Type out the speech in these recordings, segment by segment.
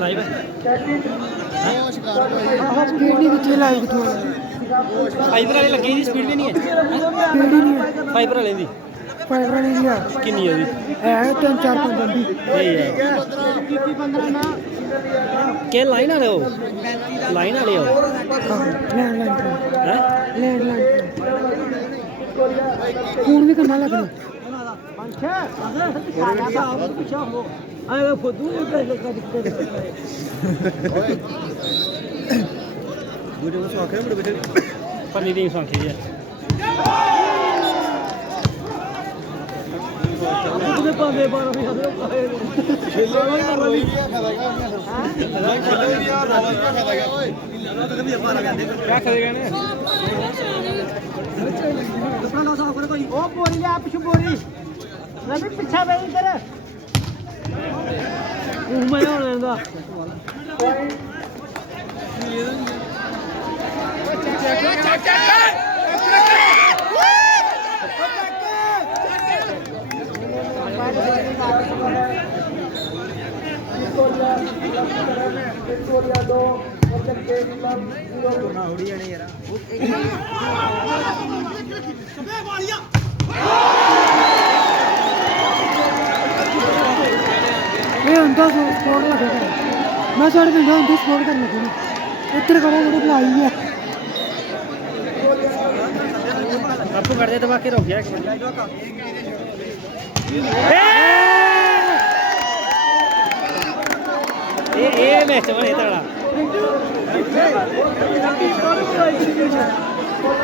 live speed नहीं कितनी live कितनी ਫਾਈਬਰ ਵਾਲੇ ਲੱਗੀ ਦੀ ਸਪੀਡ ਵੀ ਨਹੀਂ ਹੈ स्पीड ही नहीं है ਫਾਈਬਰ ਵਾਲੇ ਦੀ फाइबर नहीं लिया ਕਿੰਨੀ ਹੈ ਉਹਦੀ है 3-4 बंदी ਇਹ ਹੈ ਕਿ ਲਾਈਨ ਵਾਲੇ ਹੋ ਲਾਈਨ ਵਾਲੇ ਹੋ लैंडलाइन ਹੈ लैंडलाइन फोन भी करना लगना ਪਰਲੀ ਦੀ ਸੰਖੀ ਹੈ क्या करेगा ने ओ बोरी आप पिछू बोरी रवि पीछा भाई इधर मैं होने दा स्पोर्ट लगे मैं साढ़े पिंड होंगी स्पोर्ट करने लगे इधर खड़ा थोड़ी बुलाई है आपको कर दे दबा के रोक गया ये मैच बने तगड़ा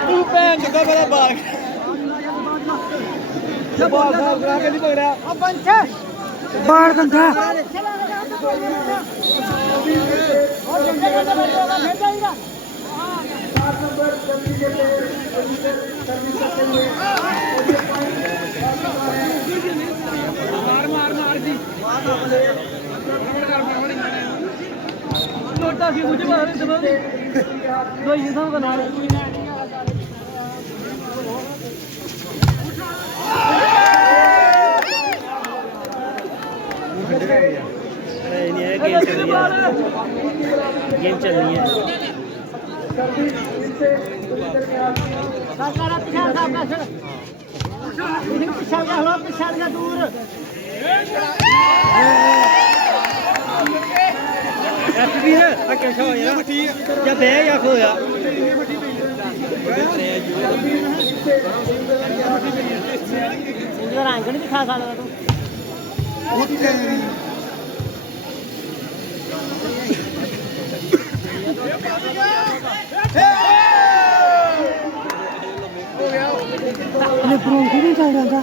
तू पैन का बड़ा बाल बाल साफ करा के नहीं पकड़ा अब बंद बाढ़ गंधा मुझे गेम चल रही है दूर भी है कैसा हो यार या बह या खोया रंग नहीं दिखा सकता तू ब्रोंकी नहीं चल रहा था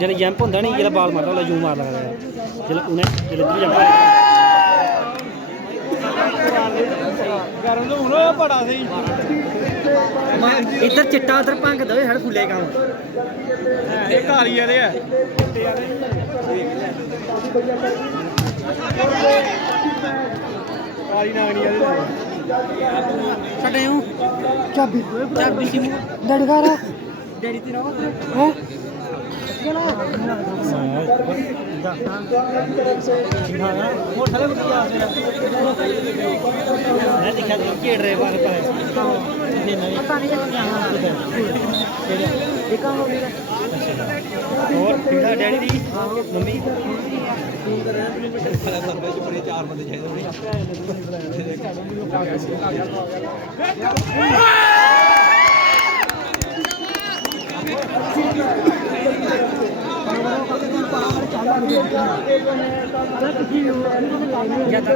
जब जंप होंगे नहीं जो बाल मारता जूम मार लगता है जो उन्हें जंप इधर चिट्टा उधर भंग दो हड़ फुले काम काली वाले है काली नागनी वाले चाबी चाबी सी डड़गारा डेरी तेरा है मैं देखा खेड़ रहे बार और पीड़ा डैडी दी मम्मी 4 बंदे चाहिए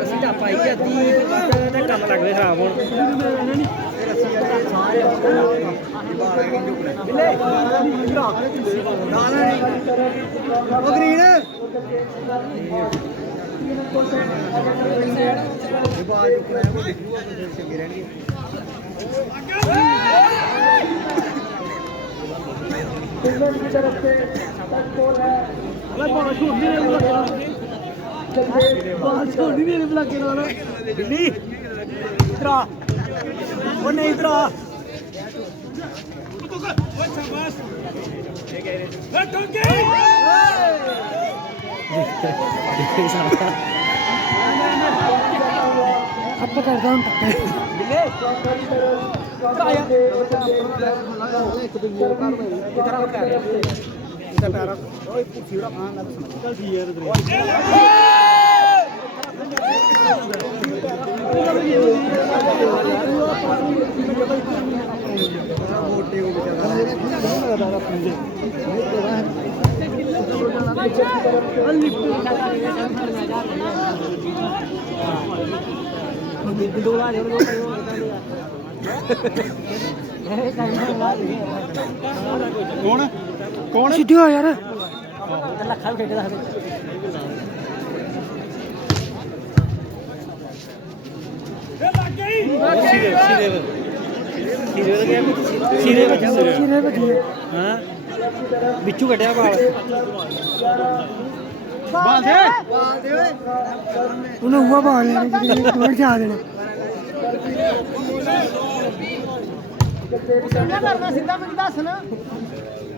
सीधा पाई के अद्धी कम लगते खराब हो ਬਾਲ ਛੋੜੀ ਨਹੀਂ ਬਲਾ ਕੇ ਲਾਣਾ ਬਿੱਲੀ ਇਧਰ ਆ ਉਹ ਨਹੀਂ ਇਧਰ ਆ ਅੱਪ ਕਰਦਾ ਹੁਣ ਟੱਪੇ ਕੌਣ ਕੌਣ ਸਿੱਧੀ ਹੋ ਯਾਰ ਲੱਖਾਂ ਖੇਡ ਦੱਸ ਸਿਰੇ ਵੱਜੀ ਹਾਂ ਵਿੱਚੋਂ ਕੱਢਿਆ ਬਾਲ ਬਾਲ ਦੇ ਉਹਨੇ ਹੁਆ ਬਾਲ ਲੈਣੇ ਜਿਹੜੇ ਕੋਲ ਜਾ ਦੇਣੇ ਸਿੱਧਾ ਕਰਨਾ ਸਿੱਧਾ ਮੈਨੂੰ ਦੱਸ ਨਾ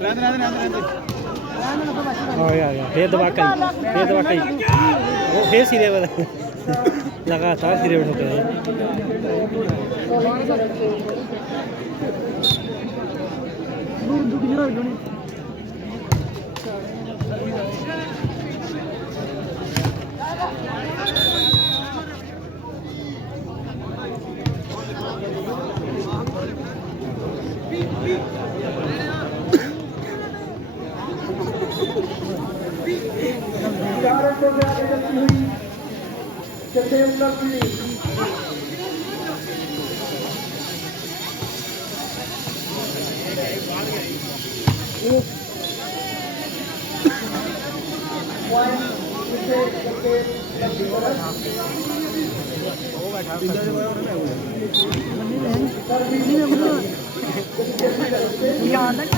ਰਹਿੰਦੇ ਓ ਯਾਰ ਫੇਰ ਦਬਾ ਕਈ ਉਹ ਫੇਰ ਸਿਰੇ ਵਾਲਾ लगातार सिरे में ठोके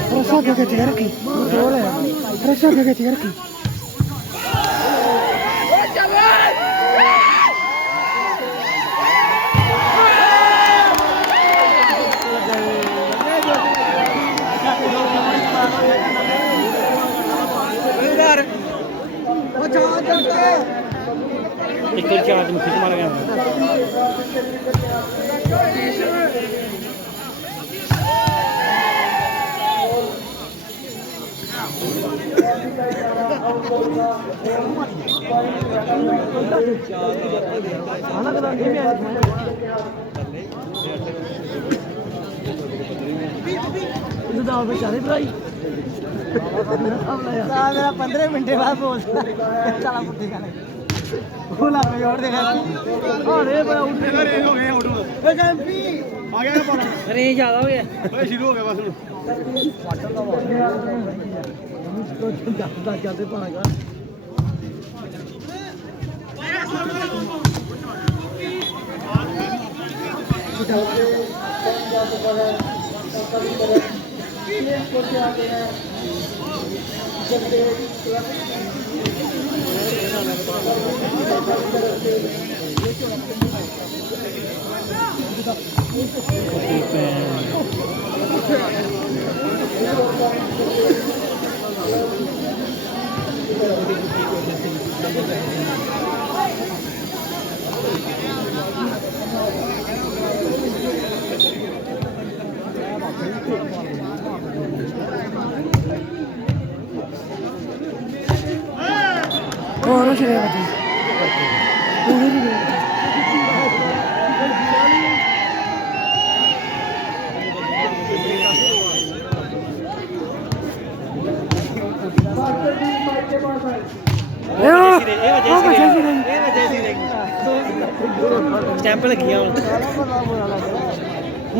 रस्सा के चेयर रखी रस्सा के चेयर रखी एक चार्ज मुखी मार गया बेचारे भाई मेरा 15 मिनट बाद बोलता चला पुट्ठी खाने बोला मैं और देखा अरे बड़ा उठे हो गए आउट एमपी आ गया ना पाला अरे ज्यादा हो गया ओए शुरू हो गया बस तो चलते पाएगा और चले बच्चे पूरे भी स्टैंप लगियां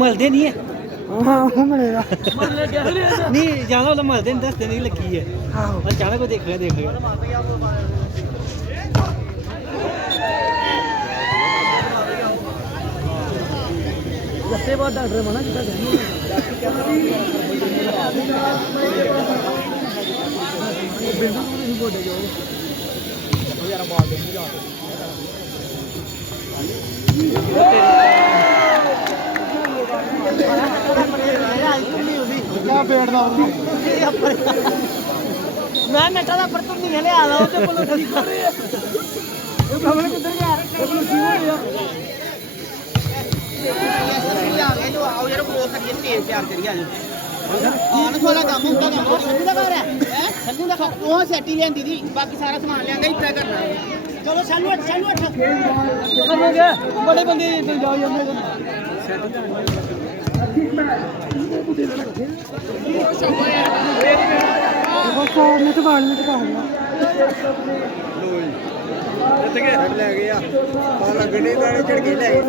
मलदे नहीं है हाँ मिलेगा नहीं ज्यादा वाला मलदे नहीं दसते नहीं लगी है अचानक को देख गया जत्ते बाद डॉक्टर मना किया ਯਾਰ ਬਾਲ ਦੇ ਜਾ ਕਿਆ ਬੈਠਦਾ ਮੈਂ ਨੱਟਾ ਦਾ ਪਰਤਮ ਨਹੀਂ ਲਿਆ ਲਾ ਉਹਦੇ ਕੋਲੋਂ ਠੀਕ ਕਰ ਰਿਹਾ ਇਹ ਕਮਰੇ ਕਿੱਧਰ ਗਿਆ ਇਹ ਕੀ ਹੋ ਰਿਹਾ ਆ ਗਏ ਜੋ ਆਓ ਯਾਰ ਬਲੌਗ ਕਰੀਏ ਸਟੇਜ ਤਿਆਰ ਕਰੀਏ ਆਜੋ ਆਣ ਥੋੜਾ ਕੰਮ ਹੁੰਦਾ ਕੰਮ ਸੰਜੂ ਦਾ ਘਰ ਹੈ ਸੰਜੂ ਦਾ ਉਹ ਸੈਟੀ ਲਿਆਂਦੀ ਦੀ ਬਾਕੀ ਸਾਰਾ ਸਮਾਨ ਲਿਆਂਦਾ ਇੱਦਾਂ ਕਰਨਾ ਚਲੋ ਸਾਨੂੰ ਅੱਠ ਕਰੋਗੇ ਬੜੇ ਬੰਦੇ ਇੱਧਰ ਜਾ ਜਾਂਦੇ ਬਸ ਨੇ ਤੇ ਬਾਲ ਨੇ ਟਕਾ ਲਿਆ ਜਿੱਤ ਕੇ ਲੈ ਗਏ ਆ ਪਾ ਲੱਗਣੇ ਦਾਣੇ ਚੜ ਕੇ ਲੈ ਗਏ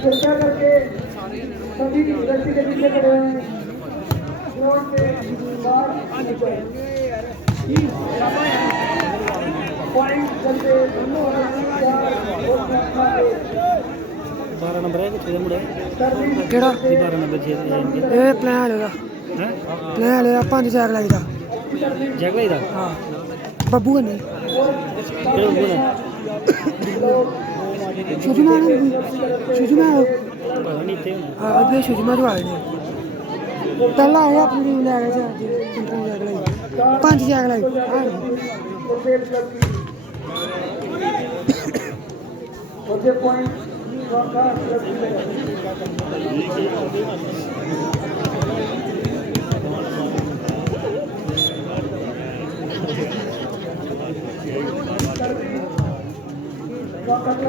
कृपया करके सभी व्यक्ति के पीछे खड़े हैं ग्राउंड से बाहर पॉइंट करके 12 ਨੰਬਰ ਹੈ ਕਿੱਥੇ ਦਾ ਮੁੰਡਾ ਕਿਹੜਾ 12 ਨੰਬਰ 6 ਇਹ ਪਲਾਨ ਵਾਲੇ ਦਾ ਹੈ ਪਲਾਨ ਵਾਲੇ ਦਾ 5 ਸਾਈਕਲ ਲਾਈ ਦਾ ਜਗਲਾ ਦਾ ਹਾਂ ਬੱਬੂ ਕਨੇ ਕਿਹੜਾ ਬੋਲਾ ਸੁਜਮਾ ਪਤਾ ਨਹੀਂ ਇੱਥੇ ਹਾਂ ਅੱਗੇ ਸੁਜਮਾ ਤੋਂ ਆਏ ਨੇ ਪਹਿਲਾਂ ਆਇਆ ਆਪਣੀ ਟੀਮ ਲੈ ਗਏ ਸੀ ਕੰਟਰੀ ਸਾਈਕਲ ਲਾਈ 5 ਸਾਈਕਲ ਲਾਈ ਉਹਦੇ ਪੁਆਇੰਟ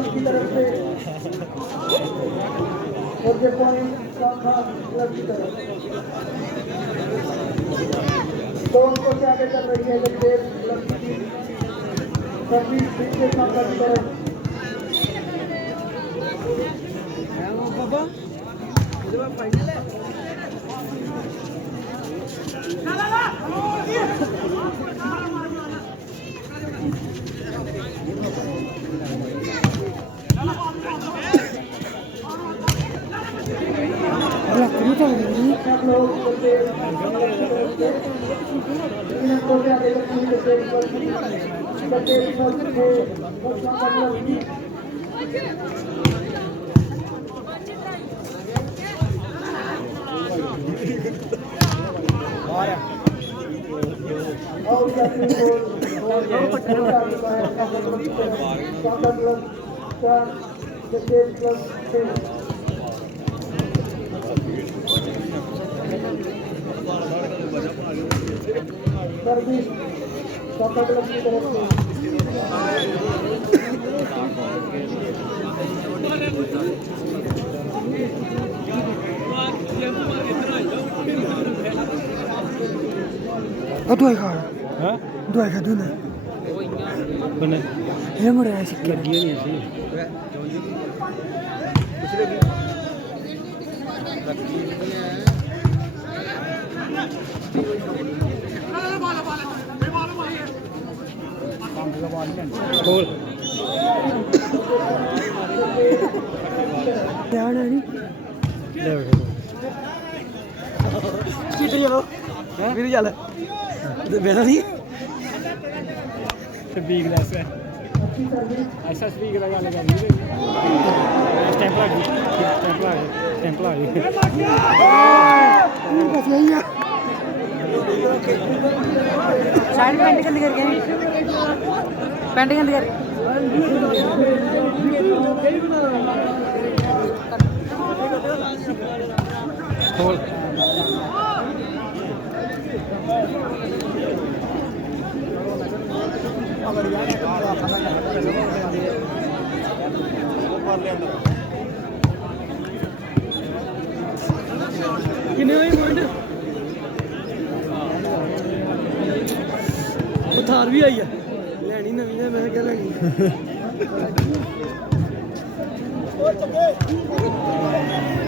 की तरफ से और ये पॉइंट क्लब की तरफ तो उनको से आगे चल रही है जगदेव क्लब की टीम सर्विस पीछे की तरफ सर्विस सॉकर क्लब की तरफ से दवाई खा ਹਾਂ दवाई खा दूने ਬਣੇ ये मुड़े ऐसे ਲੱਗੀ ਨਹੀਂ ਸੀ ਹੋਰ ध्यान है नहीं ਲੈ कितनी है वो मेरी चल बेटा नहीं ਸਪੀਕ ਦੱਸ ਅੱਛਾ ਸਪੀਕ ਦਾ ਗੱਲ ਕਰ ਲਈ ਸਟੈਂਪ ਲਾ ਗਈ बस यही है साइड पेंट कर पेंट कर ਹੋਰ ਸਟਾਰ ਵੀ ਆਈ ਆ ਲੈਣੀ ਨਵੀਂ ਆ ਮੈਂ ਕਿਹਾ ਲੈਣੀ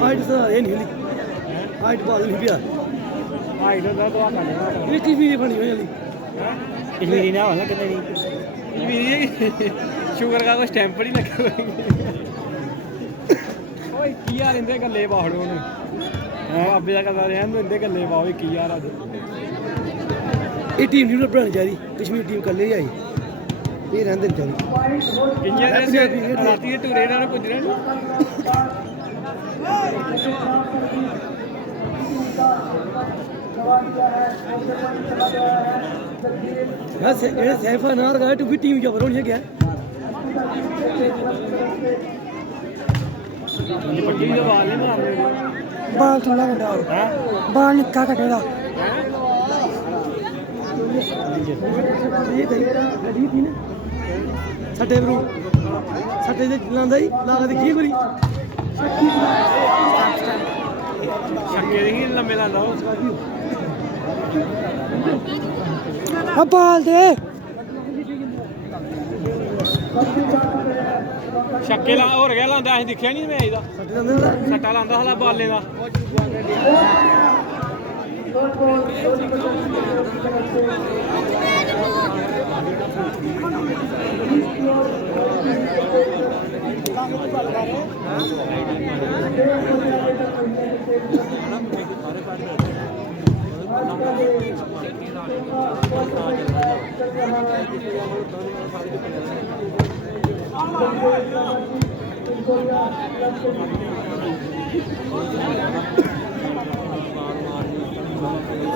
ਹਾਈਟ ਸਰ ਇਹ ਨਹੀਂ ਹੁੰਦੀ ਹਾਈਟ ਬਾਲ ਨਹੀਂ ਪਿਆ ਹਾਈਟ ਦਾ ਤਾਂ ਕਰ ਇਹ ਕੀ ਵੀ ਬਣੀ ਹੋਈ ਵਾਲੀ ਕਸ਼ਮੀਰੀ ਨਾ ਹੋਣਾ ਕਿਤੇ ਨਹੀਂ ਕਸ਼ਮੀਰੀ ਸ਼ੂਗਰ ਦਾ ਕੋਈ ਸਟੈਂਪ ਨਹੀਂ ਲੱਗਾ ਓਏ ਕੀ ਯਾਰ ਇੰਦੇ ਗੱਲੇ ਬਾਹੜੋ ਨੂੰ ਹਾਂ ਆਪੇ ਦਾ ਕਰਦਾ ਰਿਹਾ ਇੰਦੇ ਗੱਲੇ ਬਾਹੋ ਕੀ ਯਾਰ ਅੱਜ ਇਹ ਟੀਮ ਨਹੀਂ ਬਣਾਉਣੀ ਚਾਹੀਦੀ ਕਸ਼ਮੀਰ ਟੀਮ ਕੱਲੇ ਹੀ ਆਈ ਇਹ ਰਹਿੰਦੇ ਨੇ ਚਾਹੀਦੀ ਕਿੰਨੇ ਦੇ ਰਾਤੀ ਦੇ ਟੂਰੇ ਨਾਲ ਪੁੱਜਣਾ ਨਹੀਂ ਯਾਰ ਜਿਹੜੇ ਸੈਫਾ ਨਾਰ ਗਾ ਟੂ ਟੀਮ ਜਬਰ ਹੋਣੀ ਹੈ ਕਿਆ ਇਹ ਪੱਟੀ ਦੇ ਵਾਲ ਨਹੀਂ ਮਾਰਦੇ ਬਾਲ ਥੋੜਾ ਵੱਡਾ ਹੋ ਹਾਂ ਬਾਲ ਨਿੱਕਾ ਕੱਟੇਗਾ ਇਹ ਤਾਂ ਗੱਡੀ ਸੀ ਨਾ ਸਾਡੇ ਬਰੂ ਸਾਡੇ ਦੇ ਲਾਂਦਾ ਹੀ ਲਾ ਕੇ ਦੇਖੀਏ ਕੋਈ ਛੱਕੇ ਦੇ ਹੀ ਲੰਮੇ ਲਾਂਦਾ ਉਹ ਆ ਬਾਲ ਦੇ ਛੱਕੇ ਲਾ ਹੋਰ ਗਿਆ ਲਾਂਦਾ ਅਸੀਂ ਦੇਖਿਆ ਨਹੀਂ ਮੈਚ ਦਾ ਸਾਡੇ ਲਾਂਦੇ ਦਾ ਸੱਟਾ ਲਾਂਦਾ ਹਲਾ ਬਾਲੇ ਦਾ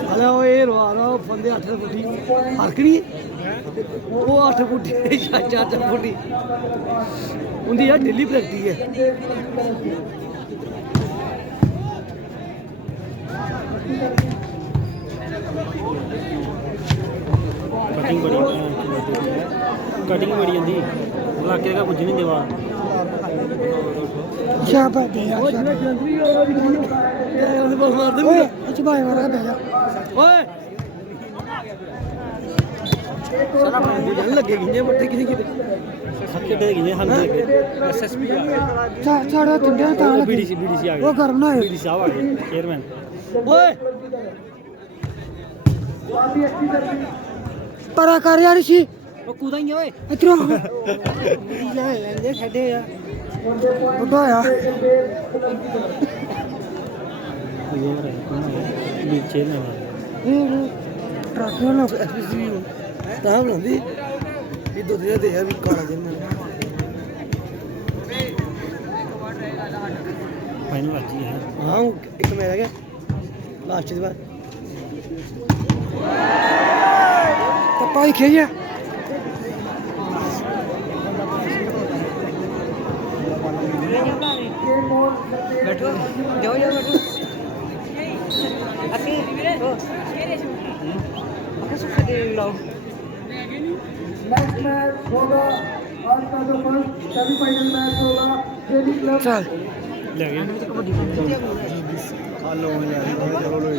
ਹਲੇ ਉਹ ਇਹ ਰਵਾ ਰਹਾ ਬੰਦੇ 8 ਫੁੱਟੀ ਫਰਕ ਨਹੀਂ ਉਹ 8 ਫੁੱਟੀ 4 ਫੁੱਟੀ ਹੁੰਦੀ ਆ ਡੇਲੀ ਪ੍ਰੈਕਟਿਸ ਹੈ ਕਟਿੰਗ ਬੜੀ ਜਾਂਦੀ ਇਲਾਕੇ ਦਾ ਪੁੱਜ ਨਹੀਂ ਦੇਵਾ ਸ਼ਾਬਾਸ਼ ਦੇ ਯਾਰ ਜੰਦਰੀ ਉਹਦੇ ਬਲ ਮਾਰ ਦੇ ਓਏ ਅੱਛਾ ਬਾਈ ਮਾਰ ਕੇ ਜਾ ਓਏ ਸਾਰਾ ਬੰਦ ਲੱਗੇ ਗਈਆਂ ਮੱਥੇ ਕਿਤੇ ਕਿਤੇ ਸੱਕੇ ਦੇ ਗਏ ਹਨ ਐਸਐਸਪੀ ਆ ਗਿਆ ਸਾਡਾ ਤਿੰਨਾਂ ਤਾਂ ਲੱਗੀ ਬੀਡੀਸੀ ਆ ਉਹ ਗਰਮ ਨਾ ਹੋਏ ਬੀਡੀਸੀ ਸਾਹਿਬ ਆ ਗਏ ਚੇਅਰਮੈਨ ਓਏ ਪਰਾ ਕਰ ਯਾਰ ਸੀ ਉਹ ਕੂਦਾ ਹੀ ਓਏ ਇਧਰੋਂ ਲੈ ਲੈਂਦੇ ਛੱਡੇ ਆ ਬੁੱਢਾ ਆ ਵੀ ਚੇਅਰਮੈਨ ਇਹ ਟਰੱਕ ਵਾਲਾ ਐਸਪੀਸੀ ਤਾਂ ਬਣਾਉਂਦੀ ਇਹ ਦੁੱਧ ਦੇ ਯਾਰ ਵੀ ਕਾਲਾ ਜਿੰਨਾ ਫਾਈਨਲ ਅੱਜ ਹੀ ਹੈ ਹਾਂ ਇੱਕ ਮੈਂ ਰਹਿ ਗਿਆ ਲਾਸਟ ਦੇ ਬਾਅਦ ਤਾਂ ਪਾਈ ਖੇਇਆ ਬੈਠੋ ਜਾਓ ਜਾਓ ਬੈਠੋ ਅਸੀਂ ਅਸੀਂ ਸੁੱਖ ਦੇ ਲਾਓ नेक्स्ट मैच होगा आज का जो फर्स्ट सेमीफाइनल मैच होगा जेडी क्लब चल ਲੈ ਗਏ हेलो यार चलो लो